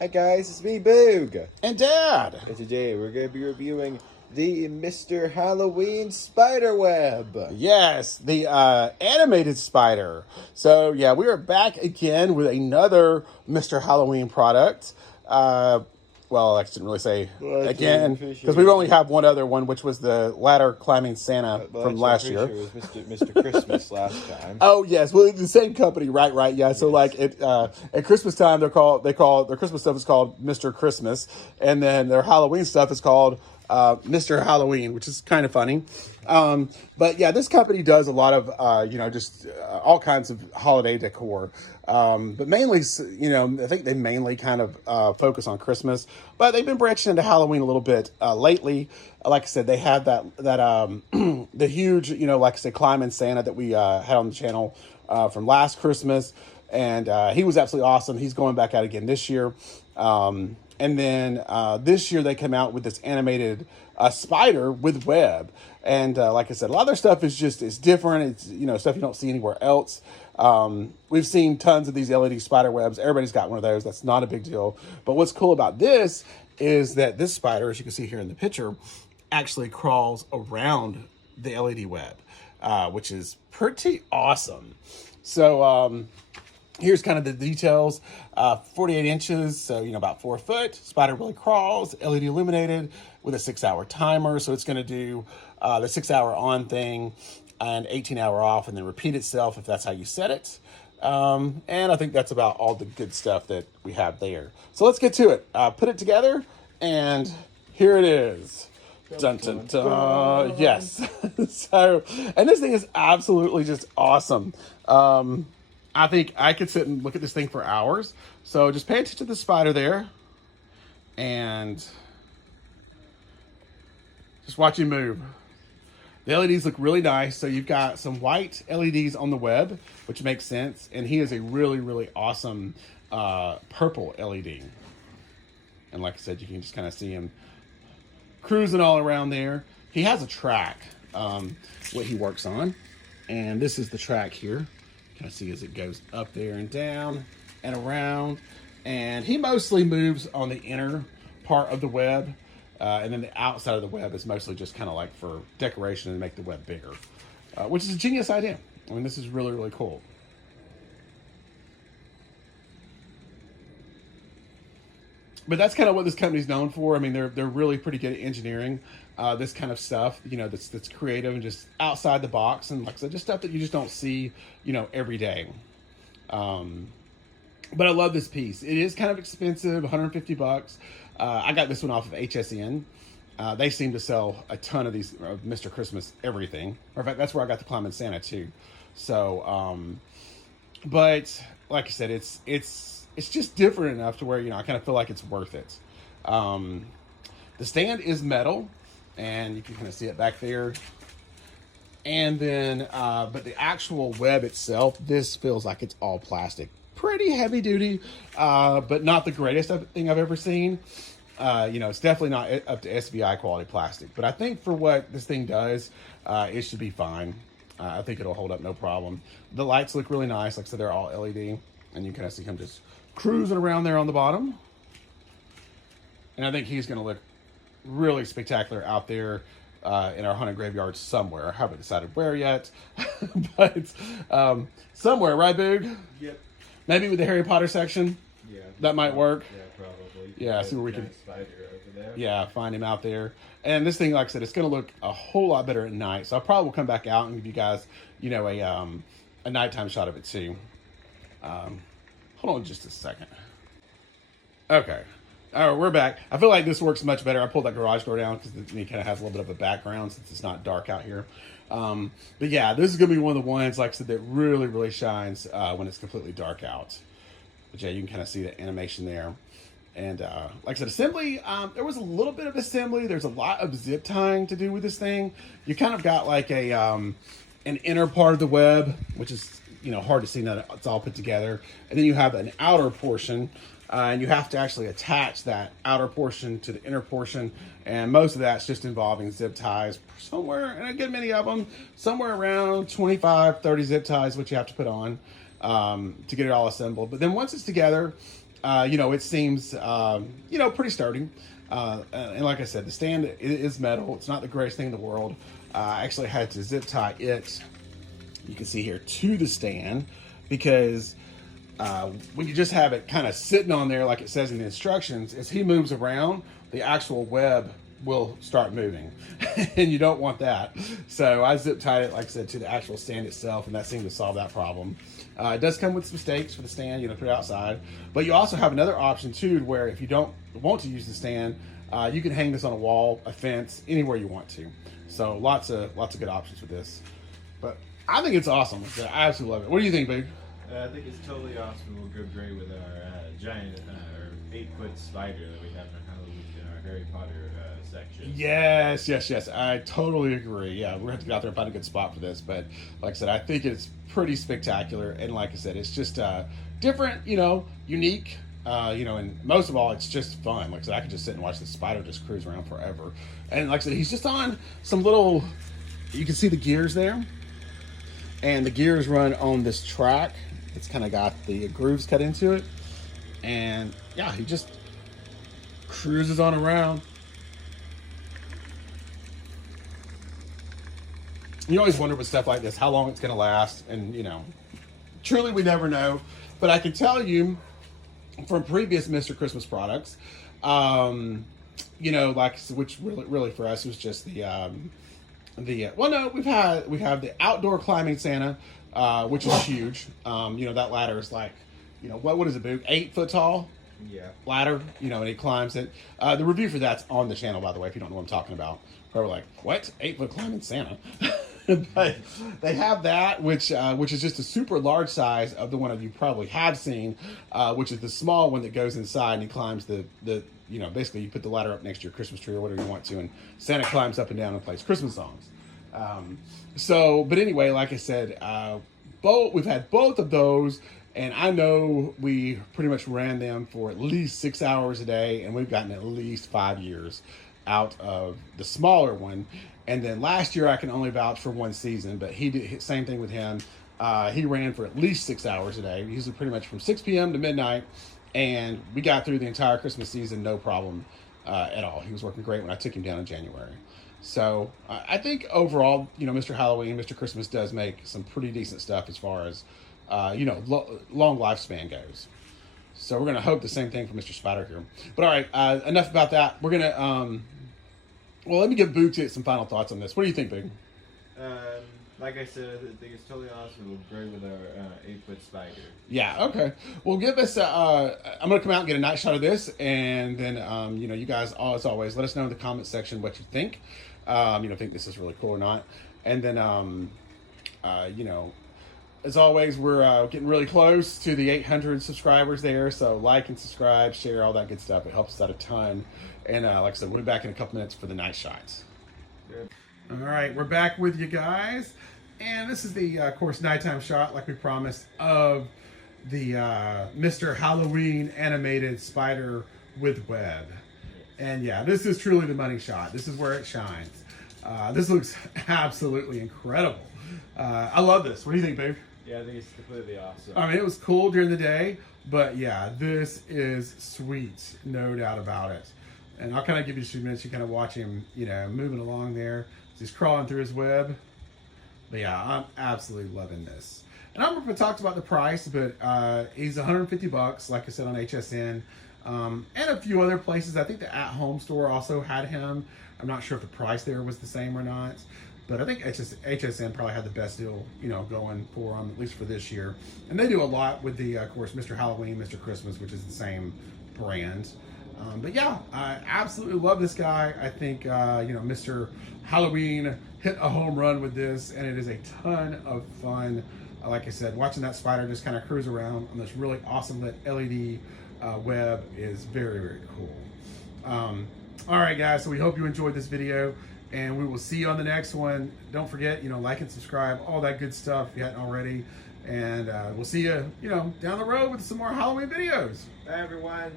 Hi guys, it's me, Boog. And Dad. And today we're going to be reviewing the Mr. Halloween Spiderweb. Yes, the animated spider. So yeah, we are back again with another Mr. Halloween product. Well, I shouldn't really say again because we only have one other one, which was the ladder climbing Santa from last year. Sure it was Mr. Christmas last time. Oh yes, well the same company, right? Yeah. So like at Christmas time, their Christmas stuff is called Mr. Christmas, and then their Halloween stuff is called Mr. Halloween, which is kind of funny. But yeah, this company does a lot of all kinds of holiday decor. But mainly, I think they mainly kind of focus on Christmas, but they've been branching into Halloween a little bit lately. Like I said, they had that the huge, like I said, climbing Santa that we had on the channel from last Christmas, and he was absolutely awesome. He's going back out again this year. And then this year they came out with this animated spider with web. And like I said, a lot of their stuff is different. It's, stuff you don't see anywhere else. We've seen tons of these LED spider webs. Everybody's got one of those. That's not a big deal. But what's cool about this is that this spider, as you can see here in the picture, actually crawls around the LED web, which is pretty awesome. So, here's kind of the details. 48 inches, so, about 4 foot. Spider really crawls, LED illuminated with a 6-hour timer. So it's going to do the 6-hour on thing and 18-hour off, and then repeat itself if that's how you set it. And I think that's about all the good stuff that we have there. So let's get to it. Put it together, and here it is. Dun, dun, dun. Yes. So, and this thing is absolutely just awesome. I think I could sit and look at this thing for hours. So just pay attention to the spider there and just watch him move. The LEDs look really nice. So you've got some white LEDs on the web, which makes sense. And he is a really, really awesome purple LED. And like I said, you can just kind of see him cruising all around there. He has a track, what he works on. And this is the track here. Kind of see as it goes up there and down and around. And he mostly moves on the inner part of the web. And then the outside of the web is mostly just kind of like for decoration and make the web bigger, which is a genius idea. I mean, this is really, really cool. But that's kind of what this company's known for. I mean, they're really pretty good at engineering this kind of stuff, that's creative and just outside the box. And like I said, just stuff that you just don't see, every day. But I love this piece. It is kind of expensive, $150. I got this one off of HSN. They seem to sell a ton of these Mr. Christmas everything. In fact, that's where I got the Climbing Santa too. So, but like I said, it's just different enough to where, I kind of feel like it's worth it. The stand is metal, and you can kind of see it back there. And then, but the actual web itself, this feels like it's all plastic. Pretty heavy duty, but not the greatest thing I've ever seen. It's definitely not up to SVI quality plastic. But I think for what this thing does, it should be fine. I think it'll hold up no problem. The lights look really nice. Like I said, they're all LED. And you kind of see him just cruising around there on the bottom. And I think he's going to look really spectacular out there in our haunted graveyard somewhere. I haven't decided where yet. But somewhere, right, Boog? Yep. Maybe with the Harry Potter section. Yeah. That might work. Yeah, probably. Yeah, see where we can. Spider over there. Yeah, find him out there. And this thing, like I said, it's going to look a whole lot better at night. So I probably will come back out and give you guys, a nighttime shot of it too. Hold on just a second. Okay. All right, we're back. I feel like this works much better. I pulled that garage door down because it kind of has a little bit of a background since it's not dark out here. But yeah, this is going to be one of the ones, like I said, that really, really shines when it's completely dark out. But yeah, you can kind of see the animation there. And like I said, assembly, there was a little bit of assembly. There's a lot of zip tying to do with this thing. You kind of got like an inner part of the web, which is, hard to see now that it's all put together. And then you have an outer portion. And you have to actually attach that outer portion to the inner portion. And most of that's just involving zip ties somewhere, and I get many of them, somewhere around 25, 30 zip ties, which you have to put on to get it all assembled. But then once it's together, you know, it seems, you know, pretty sturdy. And like I said, the stand is metal. It's not the greatest thing in the world. I actually had to zip tie it, you can see here, to the stand, because when you just have it kind of sitting on there like it says in the instructions, as he moves around, the actual web will start moving. And you don't want that. So I zip tied it, like I said, to the actual stand itself, and that seemed to solve that problem. It does come with some stakes for the stand, you know, put it outside. But you also have another option too, where if you don't want to use the stand, you can hang this on a wall, a fence, anywhere you want to. So lots of good options with this. But I think it's awesome. I absolutely love it. What do you think, Big? I think it's totally awesome. It will go great with our giant, or 8-foot spider that we have in our Halloween, in our Harry Potter section. Yes. I totally agree. Yeah, we're going to have to get out there and find a good spot for this. But like I said, I think it's pretty spectacular. And like I said, it's just different, you know, unique. You know, and most of all, it's just fun. Like I said, I could just sit and watch the spider just cruise around forever. And like I said, he's just on some little, you can see the gears there. And the gears run on this track. It's kind of got the grooves cut into it. And yeah, he just cruises on around. You always wonder with stuff like this, how long it's going to last. And, you know, truly we never know. But I can tell you from previous Mr. Christmas products, you know, like, which really for us was just we have the outdoor climbing Santa, which is huge. You know, that ladder is like, you know, what is it, Boog? 8 foot tall? Yeah. Ladder, you know, and he climbs it. The review for that's on the channel, by the way, if you don't know what I'm talking about. Probably like, what? 8 foot climbing Santa? But they have that, which is just a super large size of the one that you probably have seen, which is the small one that goes inside and he climbs the you know, basically you put the ladder up next to your Christmas tree or whatever you want to, and Santa climbs up and down and plays Christmas songs. But anyway, like I said, we've had both of those, and I know we pretty much ran them for at least 6 hours a day, and we've gotten at least 5 years out of the smaller one. And then last year I can only vouch for one season, but he did same thing with him. He ran for at least 6 hours a day, usually pretty much from 6 p.m. to midnight, and we got through the entire Christmas season no problem at all. He was working great when I took him down in January. So I think overall, you know, Mr. Halloween, Mr. Christmas does make some pretty decent stuff as far as, you know, long lifespan goes. So we're going to hope the same thing for Mr. Spider here. But all right, enough about that. We're going to, well, let me give Boog some final thoughts on this. What do you think, Big? Like I said, I think it's totally awesome. It will great with our 8-foot spider. Yeah, okay. Well, give us, I'm going to come out and get a night shot of this. And then, you know, you guys, as always, let us know in the comment section what you think. You know, think this is really cool or not. And then, you know, as always, we're getting really close to the 800 subscribers there. So like and subscribe, share, all that good stuff. It helps us out a ton. And like I said, we'll be back in a couple minutes for the night shots. Good. All right, we're back with you guys. And this is the, of course, nighttime shot, like we promised, of the Mr. Halloween animated spider with web. And yeah, this is truly the money shot. This is where it shines. This looks absolutely incredible. I love this. What do you think, babe? Yeah, I think it's completely awesome. I mean, it was cool during the day, but yeah, this is sweet. No doubt about it. And I'll kind of give you 2 minutes. You kind of watch him, you know, moving along there. He's crawling through his web. But yeah, I'm absolutely loving this. And I don't know if I talked about the price, but he's $150, like I said, on HSN. And a few other places. I think the At Home store also had him. I'm not sure if the price there was the same or not. But I think HSN probably had the best deal, you know, going for them, at least for this year. And they do a lot with the, of course, Mr. Halloween, Mr. Christmas, which is the same brand. But yeah, I absolutely love this guy. I think, you know, Mr. Halloween hit a home run with this, and it is a ton of fun. Like I said, watching that spider just kind of cruise around on this really awesome lit LED web is very, very cool. All right, guys, so we hope you enjoyed this video, and we will see you on the next one. Don't forget, you know, like and subscribe, all that good stuff if you hadn't already. And we'll see you, you know, down the road with some more Halloween videos. Bye, everyone.